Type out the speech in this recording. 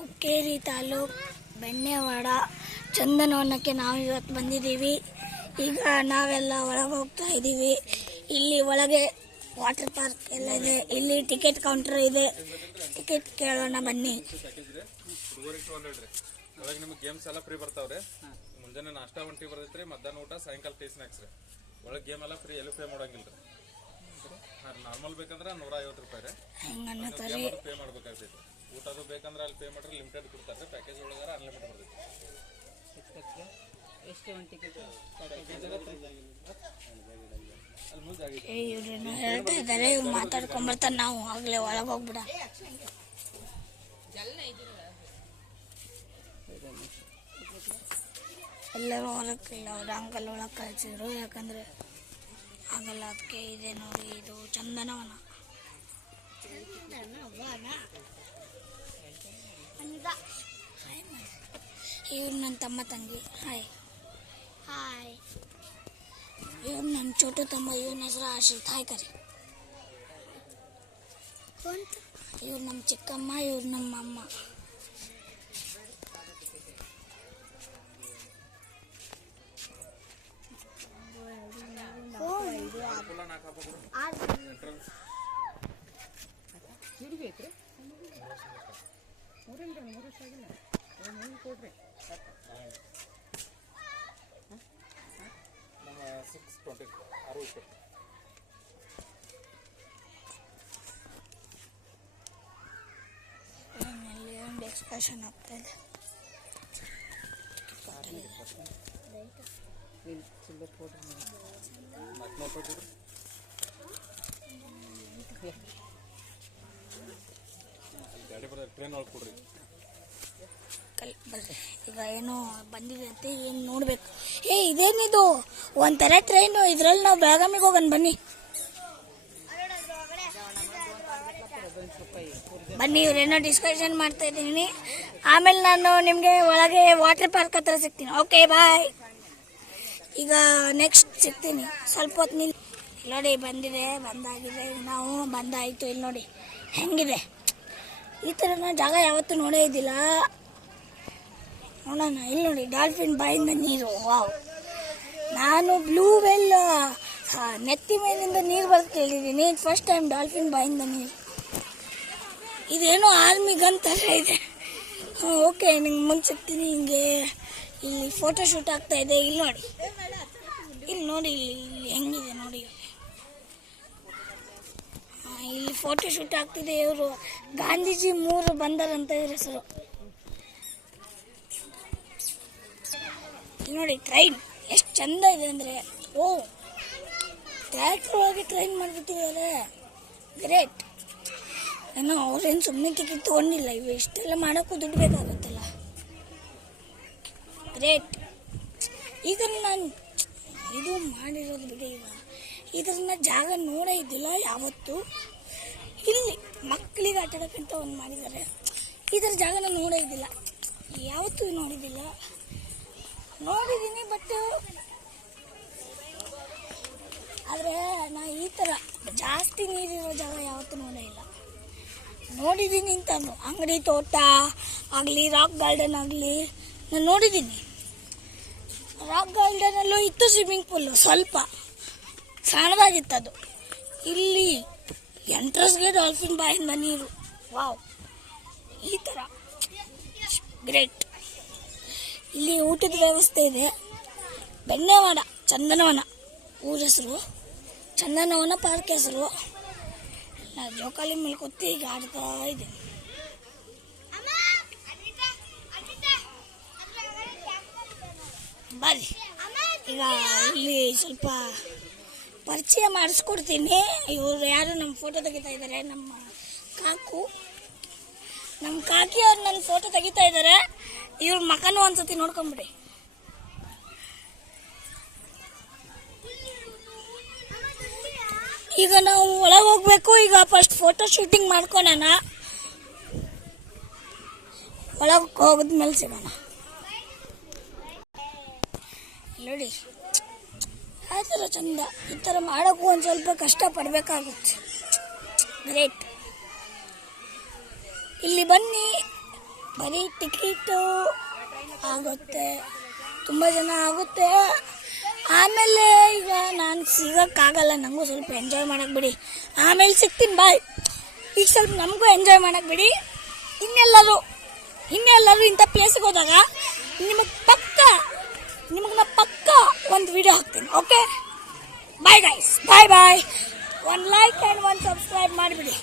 ಹುಕ್ಕೇರಿ ತಾಲೂಕು ಬೆಣ್ಣೆವಾಡ ಚಂದನವನಕ್ಕೆ ನಾವು ಇವತ್ತು ಬಂದಿದ್ದೀವಿ. ಈಗ ನಾವೆಲ್ಲ ಒಳಗೆ ಹೋಗ್ತಾ ಇದ್ದೀವಿ. ಇಲ್ಲಿ ಒಳಗೆ ವಾಟರ್ ಪಾರ್ಕ್ ಎಲ್ಲ ಇದೆ. ಇಲ್ಲಿ ಟಿಕೆಟ್ ಕೌಂಟರ್ ಇದೆ. ಟಿಕೆಟ್ ಕೇಳೋಣ ಬನ್ನಿ. ಒಳಗೆ ನಿಮಗೆ ಗೇಮ್ಸ್ ಎಲ್ಲ ಫ್ರೀ ಬರ್ತಾವ್ರೆ. ಮುಂಜಾನೆ ನಾಷ್ಟ ಒಂಟಿ ಬರ್ತೈತ್ರಿ, ಮಧ್ಯಾಹ್ನ ಊಟ, ಸಾಯಂಕಾಲ ಟೀ ಸ್ನಾಕ್ಸ್ ರೀ. ಒಳಗೆ ಗೇಮ್ ಎಲ್ಲ ಫ್ರೀ, ಎಲ್ಲೂ ಪೇ ಮಾಡೋಂಗಿಲ್ಲ ರೀ. ನಾರ್ಮಲ್ ಬೇಕಂದ್ರೆ 150 ರೂಪಾಯಿ ರೀ. ಪೇ ಮಾಡ್ಬೇಕಾಗ್ತೈತಿ. ಊಟದು ಬೇಕಂದ್ರೆ ಅಲ್ಲಿ ಪೇ ಮಾಡ್ರೆ ಲಿಮಿಟೆಡ್ ಕೊಡ್ತಾರೆ. ಪ್ಯಾಕೇಜ್ ಒಳಗಾರ ಅನ್ಲಿಮಿಟೆಡ್ ಬರ್ತೈತಿ. ಎಷ್ಟು ಒಂದು ಟಿಕೆಟ್ ಹೇಳ್ತಾ ಇದ್ದಾರೆ, ಇವ್ರು ಮಾತಾಡ್ಕೊಂಡ್ಬರ್ತಾರೆ. ನಾವು ಆಗ್ಲೇ ಒಳಗೆ ಹೋಗ್ಬಿಡ. ಎಲ್ಲರೂ ಹೊರಕ್ಕಿಲ್ಲ. ಅವ್ರ ಅಂಕಲ್ ಒಳಗೆ ಕಳಿಸಿದ್ರು, ಯಾಕಂದ್ರೆ ಆಗಲ್ಲ. ಅದಕ್ಕೆ ಇದೆ ನೋಡಿ, ಇದು ಚಂದನವನ. ಇವ್ರು ನನ್ನ ತಮ್ಮ ತಂಗಿ. Hi hi. ಇವ್ರು ನನ್ನ ಚೋಟು ತಮ್ಮ. ಇವನ ಹೆಸರು ಆಶಿತ್. ಹಾಯ್ ಕರಿ. ಇವ್ರು ನಮ್ಮ ಚಿಕ್ಕಮ್ಮ, ಇವ್ರು ನಮ್ಮ ಅಮ್ಮ. ಎಕ್ಸ್ಪ್ರೆಷನ್ ಆಗ್ತಾ ಇದೆ. ಬರ್ರಿ, ಈಗ ಏನೋ ಬಂದಿದೆ ಅಂತ ಏನು ನೋಡ್ಬೇಕು. ಇದೇನಿದು? ಒಂಥರ ಟ್ರೈನು. ಇದ್ರಲ್ಲಿ ನಾವು ಬೆಳಗಾಮಿಗೆ ಹೋಗೋಣ ಬನ್ನಿ. ಬನ್ನಿ, ಇವ್ರೇನೋ ಡಿಸ್ಕಷನ್ ಮಾಡ್ತಾ ಇದ್ದೀನಿ. ಆಮೇಲೆ ನಾನು ನಿಮಗೆ ಒಳಗೆ ವಾಟರ್ ಪಾರ್ಕ್ ಹತ್ರ ಸಿಗ್ತೀನಿ. Okay bye. ಈಗ ನೆಕ್ಸ್ಟ್ ಸಿಗ್ತೀನಿ. ಸ್ವಲ್ಪ ಹೊತ್ತು ನಿಲ್ಲಿ. ನೋಡಿ, ಬಂದಾಗಿದೆ. ಈಗ ನಾವು ಬಂದಾಯಿತು. ಇಲ್ಲಿ ನೋಡಿ ಹೆಂಗಿದೆ. ಈ ಥರ ಜಾಗ ಯಾವತ್ತೂ ನೋಡೇ ಇದ್ದಿಲ್ಲ. ನೋಡೋಣ. ಇಲ್ಲಿ ನೋಡಿ, ಡಾಲ್ಫಿನ್ ಬಾಯಿಂದ ನೀರು. ವಾವ್. ನಾನು ಬ್ಲೂ ವೆಲ್ ನೆತ್ತಿ ಮೇಲಿಂದ ನೀರು ಬರುತ್ತೆ ಕೇಳಿದ್ದೀನಿ. ಫಸ್ಟ್ ಟೈಮ್ ಡಾಲ್ಫಿನ್ ಬಾಯಿಂದ ನೀರು. ಇದೇನೋ ಆರ್ಮಿ ಗನ್ ಥರ ಇದೆ. ಓಕೆ, ನಿಂಗೆ ಮುಂದೆ ಸಿಗ್ತೀನಿ. ಹಿಂಗೆ ಇಲ್ಲಿ ಫೋಟೋ ಶೂಟ್ ಆಗ್ತಾ ಇದೆ. ಇಲ್ಲಿ ನೋಡಿ, ಇಲ್ಲಿ ಹೆಂಗಿದೆ ನೋಡಿ. ಇಲ್ಲಿ ಫೋಟೋ ಶೂಟ್ ಆಗ್ತಿದೆ. ಇವರು ಗಾಂಧೀಜಿ 3 ಬಂದರಂತ ಇವ್ರ ಹೆಸರು. ಇಲ್ಲಿ ನೋಡಿ, ಟ್ರೈನ್ ಎಷ್ಟು ಚಂದ ಇದೆ ಅಂದರೆ, ಟ್ರ್ಯಾಕ್ಟರ್ ಒಳಗೆ ಟ್ರೈನ್ ಮಾಡಿಬಿಟ್ಟಿದ್ದಾರೆ. ಗ್ರೇಟ್. ಏನೋ ಅವ್ರೇನು ಸುಮ್ಮನೆ ಟಿಕೆಟ್ ತೊಗೊಂಡಿಲ್ಲ. ಇವು ಇಷ್ಟೆಲ್ಲ ಮಾಡೋಕ್ಕೂ ದುಡ್ಡು ಬೇಕಾಗುತ್ತಲ್ಲ. ಗ್ರೇಟ್. ಇದನ್ನು ನಾನು ಇದು ಮಾಡಿರೋದು ಬಿಡಿ. ಇದನ್ನ ಜಾಗ ನೋಡೇ ಇದ್ದಿಲ್ಲ ಯಾವತ್ತು. ಇಲ್ಲಿ ಮಕ್ಕಳಿಗೆ ಆಟ ಆಡೋಕ್ಕಂತ ಒಂದು ಮಾಡಿದ್ದಾರೆ. ಇದರ ಜಾಗ ನಾನು ನೋಡೇ ಇದ್ದಿಲ್ಲ, ಯಾವತ್ತೂ ನೋಡಿದ್ದಿಲ್ಲ. ನೋಡಿದ್ದೀನಿ, ಬಟ್ ಆದರೆ ನಾ ಈ ಥರ ಜಾಸ್ತಿ ನೀರಿರೋ ಜಾಗ ಯಾವತ್ತೂ ನೋಡೇ ಇಲ್ಲ. ನೋಡಿದ್ದೀನಿ ಅಂತಂದು ಅಂಗಡಿ ತೋಟ ಆಗಲಿ, ರಾಕ್ ಗಾರ್ಡನ್ ಆಗಲಿ ನಾನು ನೋಡಿದ್ದೀನಿ. ರಾಕ್ ಗಾರ್ಡನಲ್ಲೂ ಇತ್ತು ಸ್ವಿಮ್ಮಿಂಗ್ ಪೂಲು, ಸ್ವಲ್ಪ ಸಣ್ಣದಾಗಿತ್ತದು. ಇಲ್ಲಿ ಎಂಟ್ರೆನ್ಸ್ಗೆ ಡಾಲ್ಫಿನ್ ಬಾಯಿಂದ ನೀರು. ವಾವ್, ಈ ಥರ ಗ್ರೇಟ್. ಇಲ್ಲಿ ಊಟದ ವ್ಯವಸ್ಥೆ ಇದೆ. ಬೆಣ್ಣೆವಾಡ ಚಂದನವನ ಊರ ಹೆಸರು, ಚಂದನವನ ಪಾರ್ಕ್ ಹೆಸರು. ನಾನು ಜೋಕಾಲಿ ಮೇಲೆ ಕೂತಿ ಈಗ ಆಡ್ತಾ ಇದ್ದೀನಿ. ಬರ್ರಿ, ಈಗ ಇಲ್ಲಿ ಸ್ವಲ್ಪ ಪರಿಚಯ ಮಾಡಿಸ್ಕೊಡ್ತೀನಿ. ಇವರು ಯಾರು ನಮ್ಮ ಫೋಟೋ ತೆಗಿತಾ ಇದ್ದಾರೆ. ನಮ್ಮ ಕಾಕಿಯವ್ರು ನನ್ನ ಫೋಟೋ ತೆಗಿತಾ ಇದ್ದಾರೆ. ಇವ್ರ ಮಕನೂ ಒಂದ್ಸತಿ ನೋಡ್ಕೊಂಬಿಡಿ. ಈಗ ನಾವು ಒಳಗೆ ಹೋಗ್ಬೇಕು. ಈಗ ಫಸ್ಟ್ ಫೋಟೋ ಶೂಟಿಂಗ್ ಮಾಡ್ಕೊಳೋಣ. ಒಳಗೆ ಹೋಗಿದ್ಮೇಲೆ ಸಿಗೋಣ. ನೋಡಿ, ಆ ಥರ ಚಂದ. ಈ ಥರ ಮಾಡೋಕ್ಕೂ ಒಂದು ಸ್ವಲ್ಪ ಕಷ್ಟ ಪಡಬೇಕಾಗುತ್ತೆ. ಗ್ರೇಟ್. ಇಲ್ಲಿ ಬನ್ನಿ, ಬರೀ ಟಿಕೆಟು ಆಗುತ್ತೆ, ತುಂಬ ಜನ ಆಗುತ್ತೆ. ಆಮೇಲೆ ಈಗ ನಾನು ಸಿಗೋಕ್ಕಾಗಲ್ಲ, ನನಗೂ ಸ್ವಲ್ಪ ಎಂಜಾಯ್ ಮಾಡಕ್ಕೆ ಬಿಡಿ, ಆಮೇಲೆ ಸಿಗ್ತೀನಿ ಬಾಯ್. ಈಗ ಸ್ವಲ್ಪ ನಮಗೂ ಎಂಜಾಯ್ ಮಾಡಕ್ಕೆ ಬಿಡಿ. ಇನ್ನೆಲ್ಲರೂ ಇಂಥ ಪ್ಲೇಸಿಗೆ ಹೋದಾಗ ನಿಮಗೆ ನಾ ಪಕ್ಕ ಒಂದು ವಿಡಿಯೋ ಹಾಕ್ತೀನಿ. Okay bye guys, bye. 1 like and 1 subscribe ಮಾಡಿಬಿಡಿ.